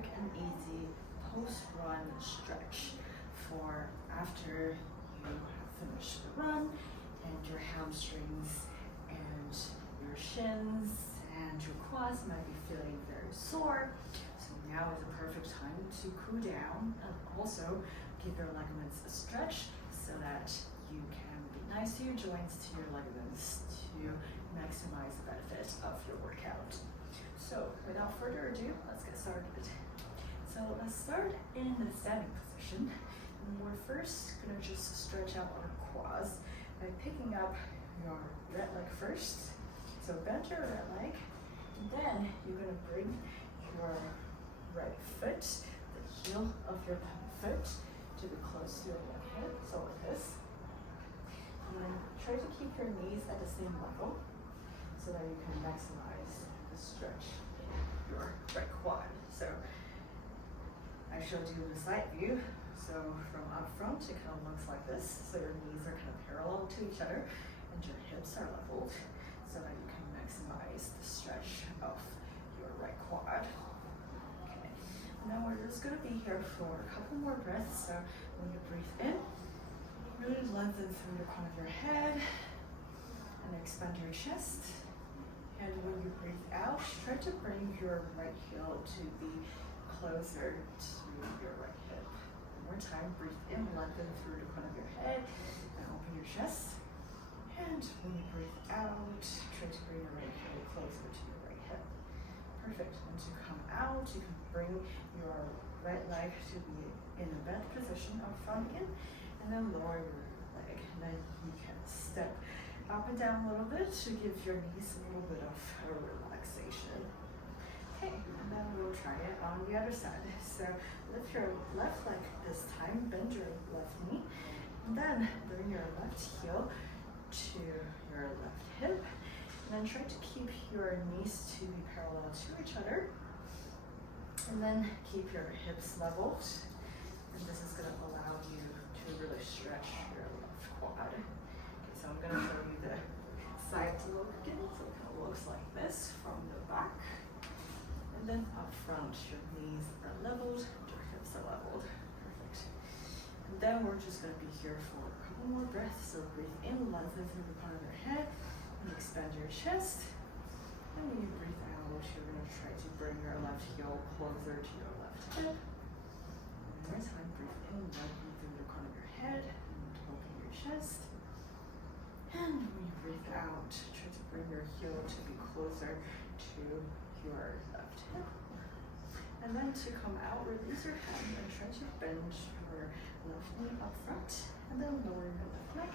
quick and easy post-run stretch for after you have finished the run and your hamstrings and your shins and your quads might be feeling very sore. So now is the perfect time to cool down and also give your ligaments a stretch so that you can be nice to your joints, to your ligaments, to maximize the benefit of your workout. So without further ado, let's get started. So let's start in the standing position. And we're first gonna just stretch out our quads by picking up your right leg first. So bend your right leg, and then you're gonna bring your right foot, the heel of your foot, to be close to your left hip, so like this. And then try to keep your knees at the same level so that you can maximize the stretch in your right quad. So I showed you the side view. So from up front, it kind of looks like this. So your knees are kind of parallel to each other and your hips are leveled so that you can maximize the stretch of your right quad. Okay. Now we're just gonna be here for a couple more breaths. So when you breathe in, really lengthen through the crown of your head and expand your chest. And when you breathe out, try to bring your right heel to be closer to your right hip. One more time, breathe in, lengthen through the crown of your head and open your chest. And when you breathe out, try to bring your right heel closer to your right hip. Perfect. Once you come out, you can bring your right leg to be in a bent position up front again, and then lower your leg. And then you can step up and down a little bit to give your knees a little bit of a relaxation. Okay, and then we'll try it on the other side. So lift your left leg this time, bend your left knee, and then bring your left heel to your left hip, and then try to keep your knees to be parallel to each other, and then keep your hips leveled, and this is going to allow you to really stretch your left quad. Okay, so I'm going to show you the side look again, so it kind of looks like this from the back. And then up front, your knees are leveled, your hips are leveled. Perfect. And then we're just going to be here for a couple more breaths. So breathe in, lengthen through the crown of your head, and expand your chest. And when you breathe out, you're going to try to bring your left heel closer to your left hip. One more time, breathe in, lengthen through the crown of your head, and open your chest. And when you breathe out, try to bring your heel to be closer to your left hip. And then to come out, release your hand and try to bend your left knee up front, and then lower your left leg.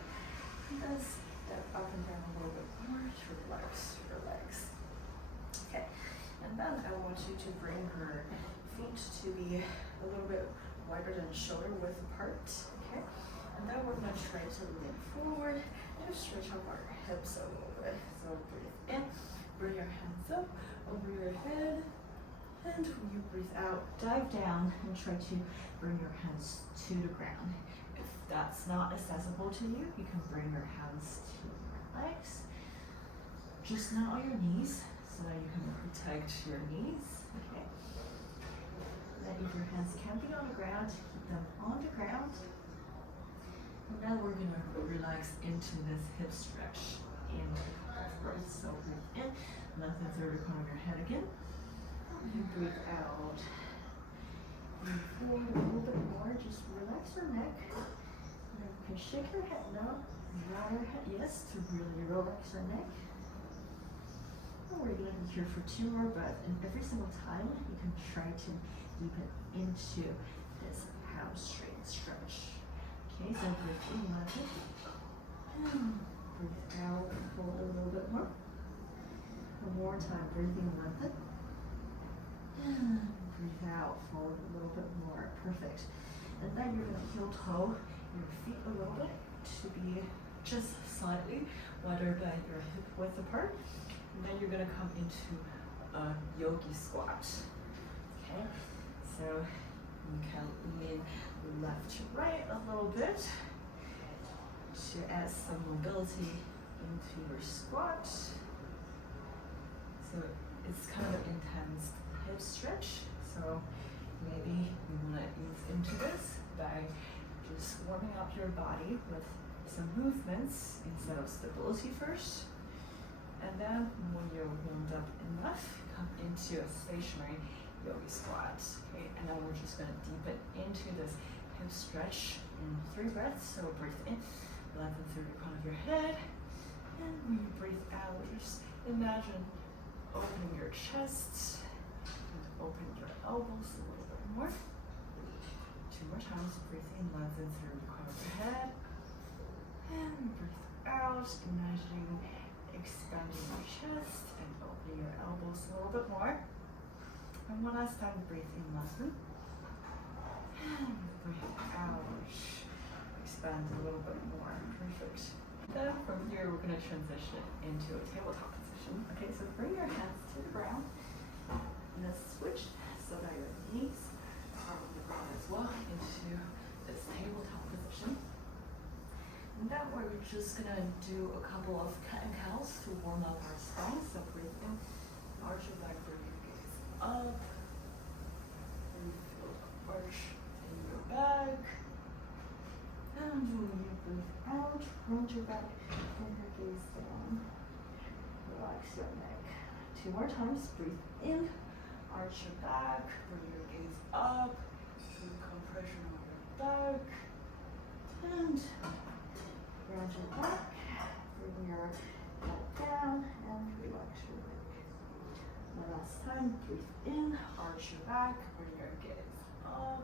And then step up and down a little bit more to relax your legs. Okay, and then I want you to bring your feet to be a little bit wider than shoulder width apart. Okay, and then we're going to try to lean forward and stretch up our hips a little bit. So breathe in, bring your hands up over your head, and when you breathe out, dive down and try to bring your hands to the ground. If that's not accessible to you, you can bring your hands to your legs, just not on your knees, so that you can protect your knees. Okay. Then if your hands can't be on the ground, keep them on the ground. And then we're gonna relax into this hip stretch in first. So breathe in, lengthen through the crown of your head again. And breathe out. And forward a little bit more, just relax your neck. And then you can shake your head now, nod your head yes to really relax your neck. And we're gonna be here for 2 more breaths, and every single time you can try to deepen into this hamstring stretch. Okay, so breathe in, lengthen. And breathe out, hold a little bit more. One more time, breathe in, lengthen. And breathe out, fold a little bit more. Perfect. And then you're going to heel toe your feet a little bit to be just slightly wider than your hip width apart. And then you're going to come into a yogi squat. Okay, so you can lean left to right a little bit to add some mobility into your squat. So it's kind of an intense hip stretch. So maybe you want to ease into this by just warming up your body with some movements instead of stability first. And then when you're warmed up enough, come into a stationary yogi squat. Okay, and then we're just going to deepen into this hip stretch in 3 breaths. So breathe in, lengthen through the crown of your head. And when you breathe out, just imagine opening your chest and open your elbows a little bit more. 2 more times. Breathe in, lengthen through the crown of your head. And breathe out, imagining expanding your chest and opening your elbows a little bit more. And one last time, breathe in, lengthen. And breathe out, expand a little bit more. Perfect. Then from here, we're going to transition into a tabletop position. Okay, so bring your hands to the ground. And then switch so that your knees are on the ground as well into this tabletop position. And then we're just going to do a couple of cat and cows to warm up our spine. So breathe in, arch your back, bring your gaze up. And feel the arch in your back. And when you breathe out, round your back, bring your gaze down. Relax your neck. 2 more times. Breathe in, arch your back, bring your gaze up. Feel compression on your back. And round your back, bring your head down, and relax your neck. One last time, breathe in, arch your back, bring your gaze up,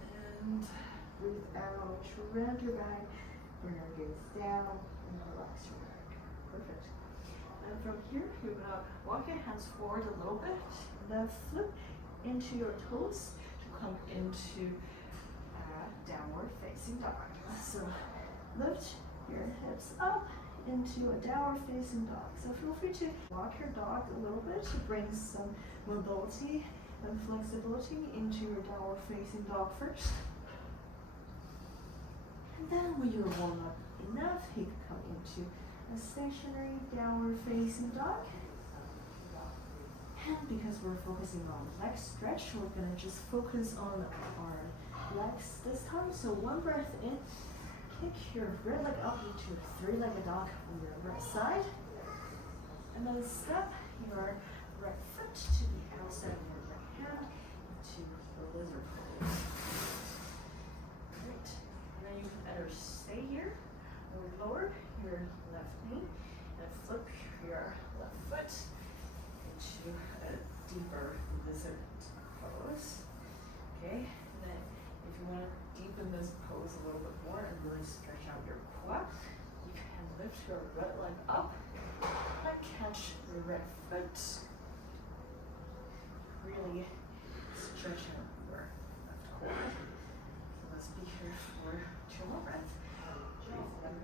and breathe out, round your back, bring your gaze down, and relax your neck. Perfect. And from here, you're gonna walk your hands forward a little bit, and then flip into your toes to come into downward facing dog. So lift your hips up into a downward facing dog. So feel free to walk your dog a little bit to bring some mobility and flexibility into your downward facing dog first. And then when you're warm up enough, you can come into a stationary downward facing dog. And because we're focusing on leg stretch, we're gonna just focus on our legs this time. So 1 breath in, kick your right leg up into a 3-legged dog on your right side. And then step your right foot to the outside of your right hand into the lizard pose. Great. And then you can either stay here or lower your left knee and flip your left foot into a deeper lizard pose. Okay. If you want to deepen this pose a little bit more and really stretch out your quad, you can lift your right leg up and catch your right foot. Really stretch out your left quad. So let's be here for 2 more breaths. Breathe in,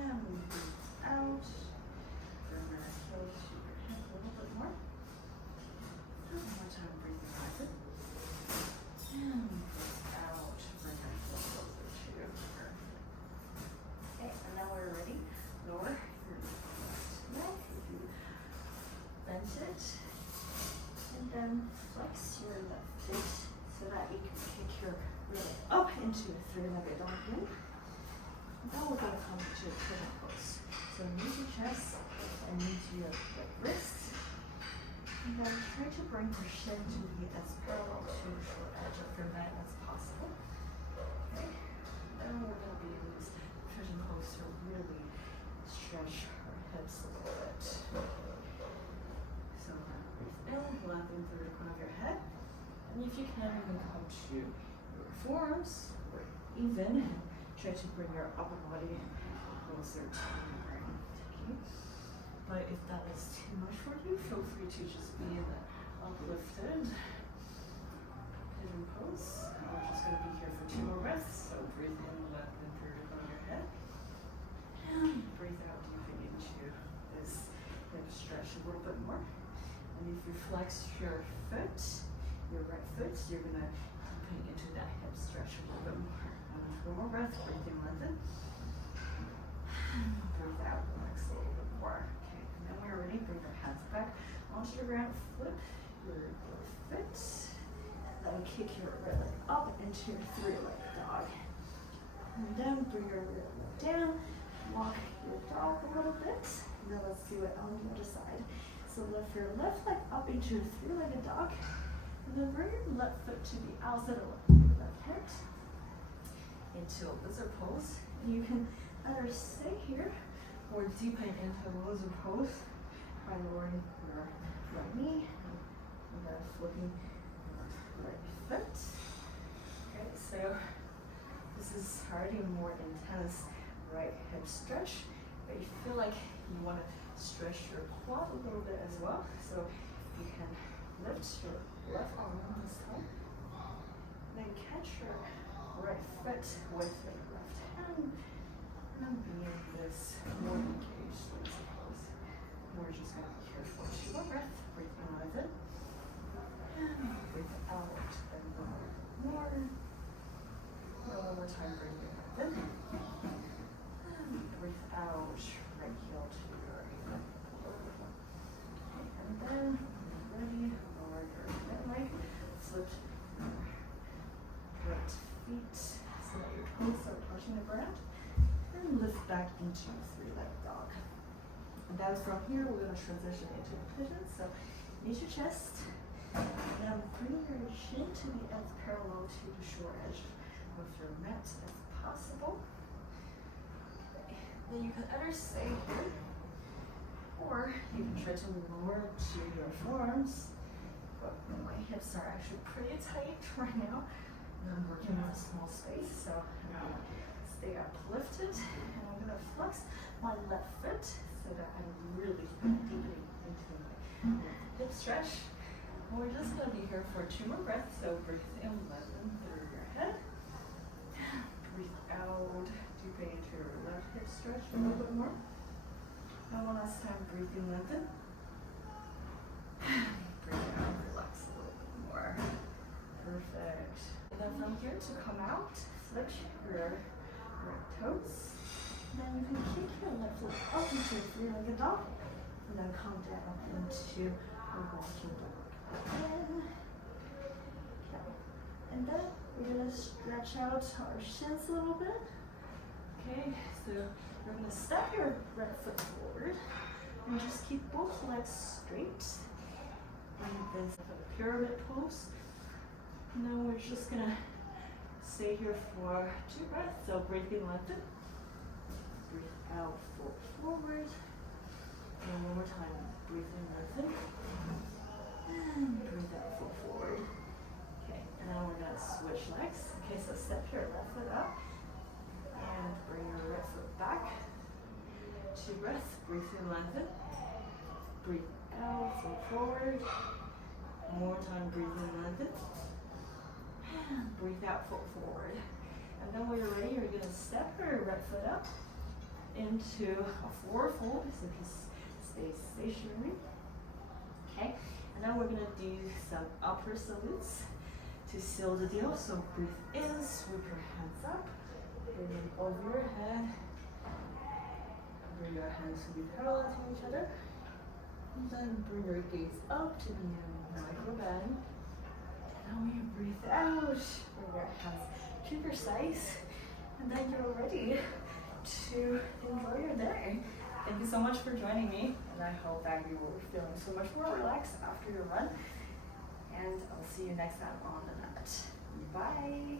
and breathe out. Bring your heel to your head a little bit more. And 1 more time, breathe in. And breathe out, bring your heel closer to your ear. Okay, and now we're ready. Lower your left leg. If you bend it, and then flex your left foot so that you can kick your leg up into a 3-legged dog again. And then we're going to come to a pigeon pose. So knee to chest and knee to your right wrist. And then try to bring your shin to be as parallel to the short edge of your mat as possible. Okay. Then we're going to be in this pigeon pose to really stretch our hips a little bit. So breathe in, lengthen through the crown of your head. And if you can, you can come to your forearms or even try to bring your upper body closer to your brain. Okay. But if that is too much for you, feel free to just be in the uplifted pigeon pose. We're just going to be here for 2 more breaths. So breathe in, lengthen through the crown of your head. And breathe out, deepen into this hip stretch a little bit more. And if you flex your foot, your right foot, you're going to deepen into that hip stretch a little bit more. And 1 more breath, breathe in, lengthen. Breathe out, relax a little bit more. Okay, and then when you're ready, bring your hands back onto your ground, flip Very perfect. Then kick your right leg up into your three-leg dog. And then bring your rear leg down. Walk your dog a little bit. Now let's do it on the other side. So lift your left leg up into a three-legged dog. And then bring your left foot to the outside of your left hand into a lizard pose. And you can either stay here or deepen into a lizard pose by lowering your right knee and then flipping your right foot. Okay, so this is already a more intense right hip stretch, but you feel like you want to stretch your quad a little bit as well. So you can lift your left arm this time, then catch your right foot with your left hand, and then be in this more engaged lazy pose. We're just going to be here for 2 more breaths. Breathe in, out in, and breathe out, and one more. One more time, breathe in, out in, and breathe out, right heel to your heel. Okay, and then when you're ready, lower your mid leg, flip your right feet so that your toes are touching the ground, and lift back into three-leg dog. And then from here, we're going to transition into a pigeon. So knees your chest. Now bring your chin to be as parallel to the short edge of your mat as possible. Okay. Then you can either stay here, or you can try to lower to your forearms. But my hips are actually pretty tight right now. And I'm working with a small space, so I'm going to stay uplifted, and I'm going to flex my left foot so that I'm really deepening into my hip stretch. And we're just going to be here for 2 more breaths, so breathe in, lengthen through your head. Breathe out, deepen into your left hip stretch a little bit more. And one last time, breathe in, lengthen. Breathe out, relax a little bit more. Perfect. And then from here to come out, flex your right toes. Then you can kick your left leg up into a three-legged dog, and then come down into a walking dog. Okay. And then we're gonna stretch out our shins a little bit. Okay, so you're gonna step your right foot forward and just keep both legs straight. And this pyramid pose. And then we're just gonna stay here for 2 breaths. So breathe in, lengthen. Breathe out, fold forward. And one more time, breathe in, lengthen. And breathe out, fold forward. Okay, and now we're gonna switch legs. Okay, so step your left foot up and bring your right foot back. 2 breaths, breathe in, lengthen. Breathe out, fold forward. One more time, breathe in, lengthen. And breathe out, fold forward. And then when you're ready, you're gonna step your right foot up into a forward fold, so you can stay stationary. Okay, and now we're gonna do some upper salutes to seal the deal. So breathe in, sweep your hands up, bring them over your head, bring your hands to be parallel to each other, and then bring your gaze up to be a micro bend. And now when you breathe out, bring your hands to your sides, and then you're ready to enjoy your day. Thank you so much for joining me, and I hope that you will be feeling so much more relaxed after your run. And I'll see you next time on the mat. Bye.